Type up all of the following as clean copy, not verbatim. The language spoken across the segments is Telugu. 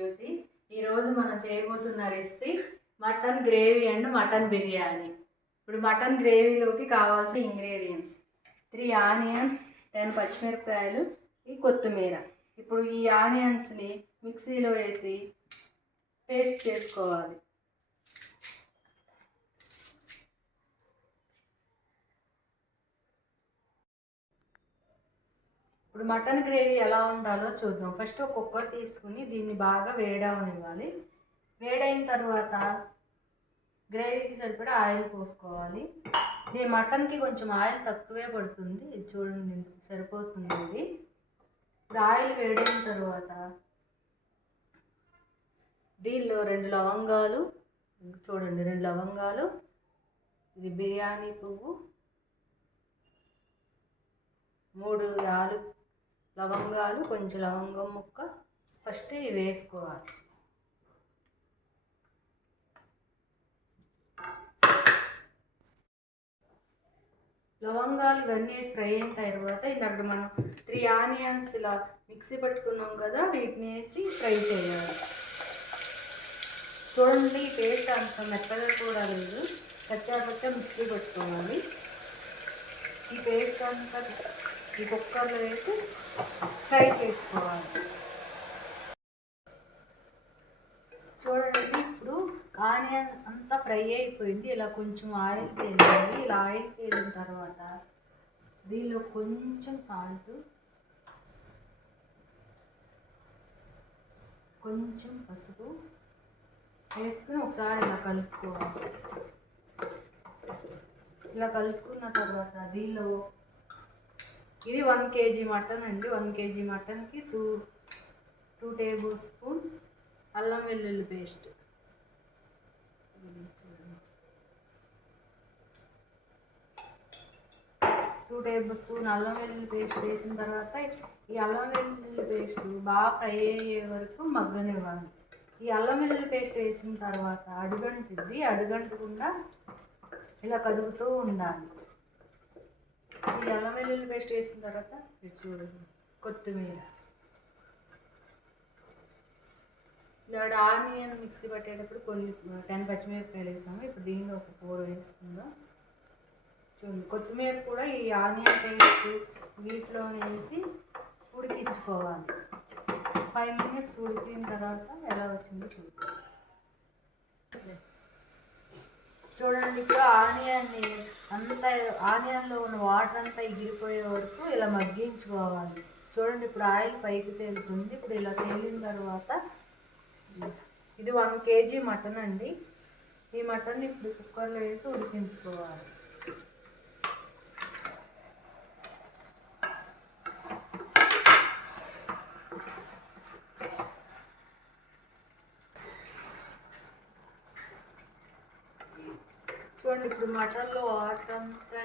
జ్యోతి. ఈరోజు మనం చేయబోతున్న recipe mutton gravy and mutton biryani. ఇప్పుడు మటన్ గ్రేవీలోకి కావాల్సిన ఇంగ్రీడియంట్స్ 3 ఆనియన్స్, 10 పచ్చిమిరపకాయలు, ఈ కొత్తిమీర. ఇప్పుడు ఈ ఆనియన్స్ని మిక్సీలో వేసి పేస్ట్ చేసుకోవాలి. ఇప్పుడు మటన్ గ్రేవీ ఎలా ఉండాలో చూద్దాం. ఫస్ట్ ఒక కుక్కర్ తీసుకుని దీన్ని బాగా వేడవనివ్వాలి. వేడైన తర్వాత గ్రేవీకి సరిపడా ఆయిల్ పోసుకోవాలి. దీని మటన్కి కొంచెం ఆయిల్ తక్కువే పడుతుంది, ఇది చూడండి సరిపోతుంది ఇది. ఇప్పుడు ఆయిల్ వేడైన తర్వాత దీనిలో 2 లవంగాలు, చూడండి 2 లవంగాలు, ఇది బిర్యానీ పువ్వు, 3 లవంగాలు, కొంచెం లవంగం ముక్క. ఫస్ట్ ఇవి వేసుకోవాలి. లవంగాలు ఇవన్నీ వేసి ఫ్రై అయిన తర్వాత ఇందాక మనం 3 ఆనియన్స్ ఇలా మిక్సీ పట్టుకున్నాం కదా, వీటిని వేసి ఫ్రై చేయాలి. చూడండి ఈ పేస్ట్ అంత మెత్తగా కూడా లేదు, కచ్చా మిక్సీ పట్టుకోవాలి. ఈ పేస్ట్ అంతా ఈ కుక్కర్లో వేసి ఫ్రై చేసుకోవాలి. చూడండి ఇప్పుడు ఆనియన్ అంతా ఫ్రై అయిపోయింది. ఇలా కొంచెం ఆయిల్ తేలింది. ఇలా ఆయిల్ తేలిన తర్వాత దీనిలో కొంచెం సాల్ట్, కొంచెం పసుపు వేసుకుని ఒకసారి ఇలా కలుపుకోవాలి. ఇలా కలుపుకున్న తర్వాత దీనిలో ఇది 1 kg మటన్ అండి. 1 kg మటన్కి 2 టేబుల్ స్పూన్ అల్లం వెల్లుల్లి పేస్ట్, 2 టేబుల్ స్పూన్ అల్లం వెల్లుల్లి పేస్ట్ వేసిన తర్వాత ఈ అల్లం వెల్లుల్లి పేస్ట్ బాగా ఫ్రై అయ్యే వరకు మగ్గనివ్వాలి. ఈ అల్లం వెల్లుల్లి పేస్ట్ వేసిన తర్వాత అడుగంటకుండా ఇలా కదుపుతూ ఉండాలి. ఈ అల్లం వెల్లుల్లి పేస్ట్ వేసిన తర్వాత ఇది చూడండి కొత్తిమీర. ఇలా ఆనియన్ మిక్సీ పట్టేటప్పుడు కొన్ని 10 పచ్చిమిరపకాయలు వేసాము. ఇప్పుడు దీనిలో ఒక 4 వేసుకుందాం. చూడండి కొత్తిమీర కూడా ఈ ఆనియన్ పేస్ట్ వీటిలో వేసి ఉడికించుకోవాలి. 5 minutes ఉడికిన తర్వాత ఎలా వచ్చిందో చూద్దాం. చూడండి ఇప్పుడు ఆనియన్లో ఉన్న వాటర్ అంతా ఎగిరిపోయే వరకు ఇలా మగ్గించుకోవాలి. చూడండి ఇప్పుడు ఆయిల్ పైకి తేలుతుంది. ఇప్పుడు ఇలా తేలిన తర్వాత ఇది 1 kg మటన్ అండి. ఈ మటన్ ఇప్పుడు కుక్కర్లో వేసి ఉడికించుకోవాలి. చూడండి ఇప్పుడు మటన్లో వాటర్ అంతా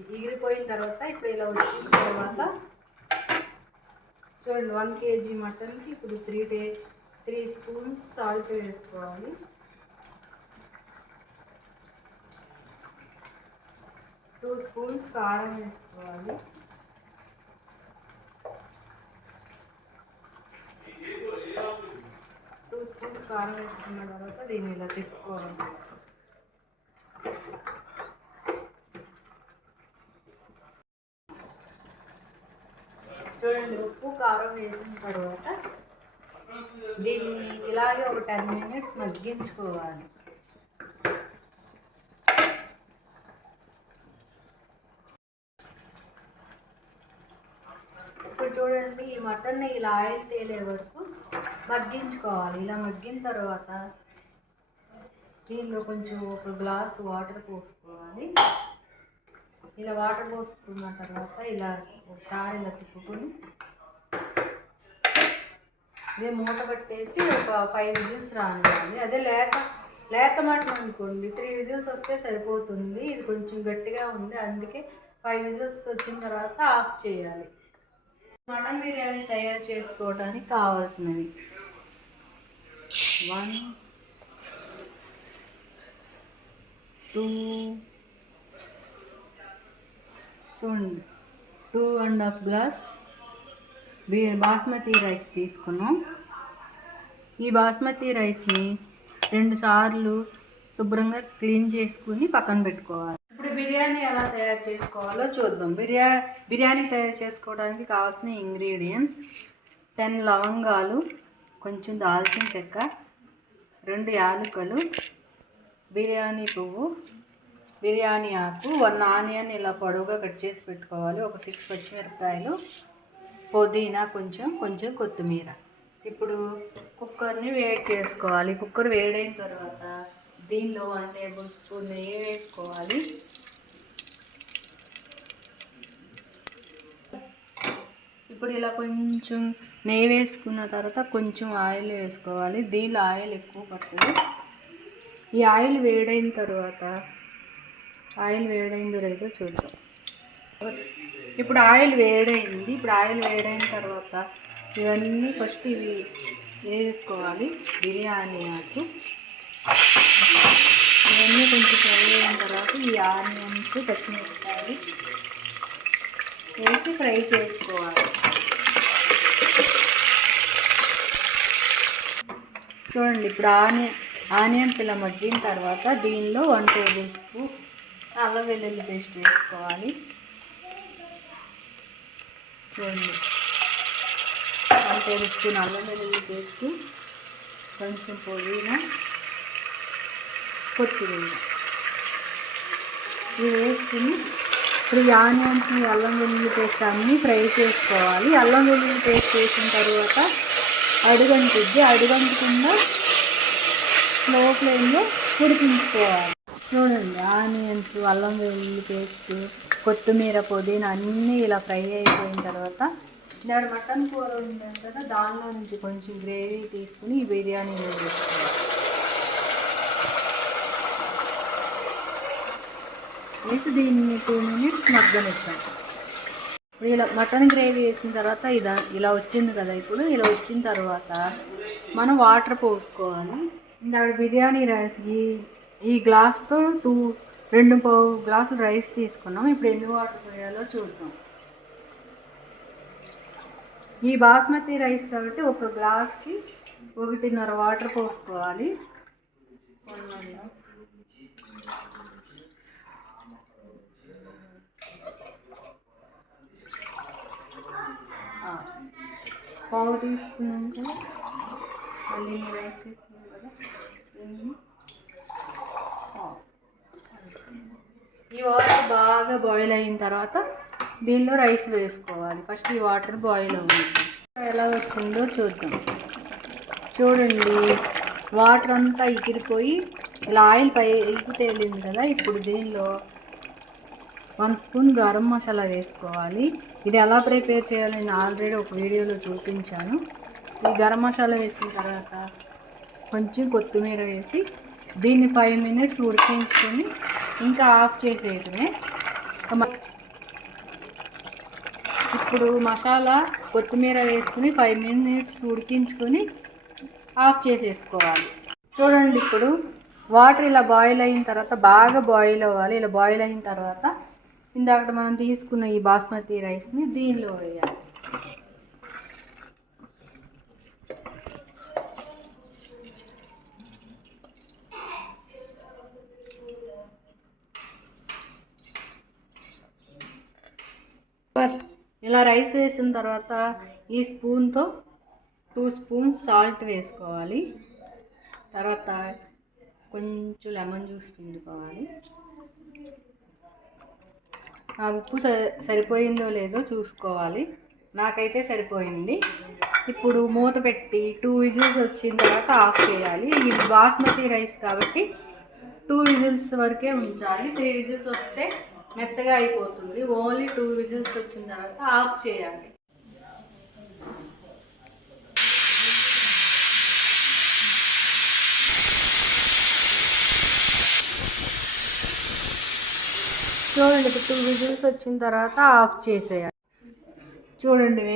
ఎగిరిపోయిన తర్వాత ఇప్పుడు ఇలా వచ్చిన తర్వాత చూడండి 1 kg మటన్కి ఇప్పుడు 3 స్పూన్స్ సాల్ట్ వేసుకోవాలి. 2 స్పూన్స్ కారం వేసుకోవాలి. 2 స్పూన్స్ కారం వేసుకున్న తర్వాత దీన్ని ఇలా తిప్పుకోవాలి. చూడండి ఉప్పు కారం వేసిన తర్వాత దీన్ని ఇలాగే ఒక 10 minutes మగ్గించుకోవాలి. ఇప్పుడు చూడండి ఈ మటన్ని ఇలా ఆయిల్ తేలే వరకు మగ్గించుకోవాలి. ఇలా మగ్గిన తర్వాత దీనిలో కొంచెం 1 గ్లాస్ వాటర్ పోసుకోవాలి. ఇలా వాటర్ పోసుకున్న తర్వాత ఇలా ఒకసారి ఇలా తిప్పుకొని ఇదే మూత పెట్టేసి ఒక 5 విజిల్స్ రానివ్వాలి. అదే లేత మటన్ అనుకోండి 3 విజిల్స్ వస్తే సరిపోతుంది. ఇది కొంచెం గట్టిగా ఉంది, అందుకే 5 విజిల్స్ వచ్చిన తర్వాత ఆఫ్ చేయాలి. మటన్ బిర్యానీ తయారు చేసుకోవడానికి కావాల్సినవి 1 2 చూడండి 2.5 గ్లాస్ బాస్మతి రైస్ తీసుకున్నాం. ఈ బాస్మతి రైస్ని 2 సార్లు శుభ్రంగా క్లీన్ చేసుకుని పక్కన పెట్టుకోవాలి. ఇప్పుడు బిర్యానీ ఎలా తయారు చేసుకోవాలో చూద్దాం. బిర్యానీ తయారు చేసుకోవడానికి కావాల్సిన ఇంగ్రీడియంట్స్ 10 లవంగాలు, కొంచెం దాల్చిన చెక్క, 2 యాలకులు, బిర్యానీ పువ్వు, బిర్యానీ ఆకు, 1 ఆనియన్ ఇలా పొడవుగా కట్ చేసి పెట్టుకోవాలి, ఒక 6 పచ్చిమిరపకాయలు, పుదీనా, కొంచెం కొత్తిమీర. ఇప్పుడు కుక్కర్ని వేడి చేసుకోవాలి. కుక్కర్ వేడైన తర్వాత దీనిలో 1 టేబుల్ స్పూన్ నెయ్యి వేసుకోవాలి. ఇప్పుడు ఇలా కొంచెం నెయ్యి వేసుకున్న తర్వాత కొంచెం ఆయిల్ వేసుకోవాలి. దీనిలో ఆయిల్ ఎక్కువ పడుతుంది. ఈ ఆయిల్ వేడైన తర్వాత ఆయిల్ వేడైందో లేదో చూద్దాం. ఇప్పుడు ఆయిల్ వేడైంది. ఇప్పుడు ఆయిల్ వేడైన తర్వాత ఇవన్నీ ఫస్ట్ ఇవి వేసుకోవాలి. బిర్యానీ ఆకు ఇవన్నీ కొంచెం ఫ్రై అయిన తర్వాత ఈ ఆనియన్స్, పచ్చిమిరపకాయలు వేసి ఫ్రై చేసుకోవాలి. చూడండి, ఇప్పుడు ఆనియన్స్ ఇలా మగ్గిన తర్వాత దీనిలో 1 టేబుల్ స్పూన్ అల్లం వెల్లుల్లి పేస్ట్ వేసుకోవాలి. చూడండి, 1 టేబుల్ స్పూన్ అల్లం వెల్లుల్లి పేస్ట్, కొంచెం పుదీనా, కొత్తిమీర ఇవి వేసుకుని ఇప్పుడు ఈ ఆనియన్స్ని, అల్లం వెల్లుల్లి పేస్ట్ అన్నీ ఫ్రై చేసుకోవాలి. అల్లం వెల్లుల్లి పేస్ట్ వేసిన తర్వాత అడుగంటకుండా స్లో ఫ్లేమ్లో ఉడికించుకోవాలి. చూడండి, ఆనియన్స్, అల్లం వెల్లుల్లి పేస్ట్, కొత్తిమీర, పుదీనా అన్నీ ఇలా ఫ్రై అయిపోయిన తర్వాత నేను మటన్ కూర ఉంటాను కదా, దానిలో నుంచి కొంచెం గ్రేవీ తీసుకుని ఈ బిర్యానీలో వేసుకోవాలి. వేసి దీన్ని 2 మినిట్స్ మగ్గనిస్తాను. ఇప్పుడు ఇలా మటన్ గ్రేవీ వేసిన తర్వాత ఇలా వచ్చింది కదా. ఇప్పుడు ఇలా వచ్చిన తర్వాత మనం వాటర్ పోసుకోవాలి. ఇందాక బిర్యానీ రైస్కి ఈ గ్లాస్తో 2 గ్లాసులు రైస్ తీసుకున్నాం. ఇప్పుడు ఎన్ని వాటర్ పోయాలో చూద్దాం. ఈ బాస్మతి రైస్ కాబట్టి 1 గ్లాస్కి 1.5 వాటర్ పోసుకోవాలి. పావు తీసుకున్నాక మళ్ళీ రైస్ తీసుకున్నాం కదా, ఈ వాటర్ బాగా బాయిల్ అయిన తర్వాత దీనిలో రైస్ వేసుకోవాలి. ఫస్ట్ ఈ వాటర్ బాయిల్ అవుతుంది. ఎలా వచ్చిందో చూద్దాం. చూడండి, వాటర్ అంతా ఎగిరిపోయి ఇలా ఆయిల్ పైకి తేలింది కదా. ఇప్పుడు దీనిలో 1 స్పూన్ గరం మసాలా వేసుకోవాలి. ఇది ఎలా ప్రిపేర్ చేయాలో నేను ఆల్రెడీ ఒక వీడియోలో చూపించాను. ఈ గరం మసాలా వేసిన తర్వాత కొంచెం కొత్తిమీర వేసి దీన్ని 5 మినిట్స్ ఉడికించుకొని ఇంకా ఆఫ్ చేసేయటమే. ఇప్పుడు మసాలా, కొత్తిమీర వేసుకుని 5 మినిట్స్ ఉడికించుకొని ఆఫ్ చేసేసుకోవాలి. చూడండి, ఇప్పుడు వాటర్ ఇలా బాయిల్ అయిన తర్వాత బాగా బాయిల్ అవ్వాలి. ఇలా బాయిల్ అయిన తర్వాత ఇందాక మనం తీసుకున్న ఈ బాస్మతి రైస్ని దీనిలో వేయాలి. ఇలా రైస్ వేసిన తర్వాత ఈ స్పూన్తో 2 స్పూన్స్ సాల్ట్ వేసుకోవాలి. తర్వాత కొంచెం లెమన్ జ్యూస్ పిండుకోవాలి. ఆ ఉప్పు సరిపోయిందో లేదో చూసుకోవాలి. నాకైతే సరిపోయింది. ఇప్పుడు మూత పెట్టి 2 విజిల్స్ వచ్చిన తర్వాత ఆఫ్ చేయాలి. ఇది బాస్మతి రైస్ కాబట్టి 2 విజిల్స్ వరకే ఉంచాలి. 3 విజిల్స్ వస్తే మెత్తగా అయిపోతుంది. ఓన్లీ 2 విజిల్స్ వచ్చిన తర్వాత ఆఫ్ చేయాలి. చూడండి, ఇప్పుడు 2 విజిల్స్ వచ్చిన తర్వాత ఆఫ్ చేసేయాలి. చూడండి,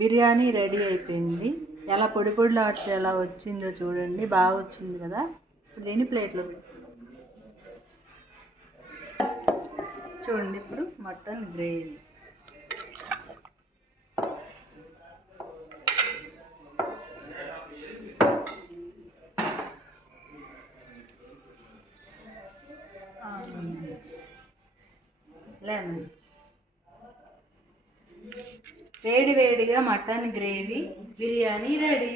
బిర్యానీ రెడీ అయిపోయింది. ఎలా పొడి పొడిలాడితే ఎలా వచ్చిందో చూడండి, బాగా వచ్చింది కదా. ఇప్పుడు దీన్ని ప్లేట్లో చూడండి. ఇప్పుడు మటన్ గ్రేవీ లెమన్. వేడి వేడిగా మటన్ గ్రేవీ బిర్యానీ రెడీ.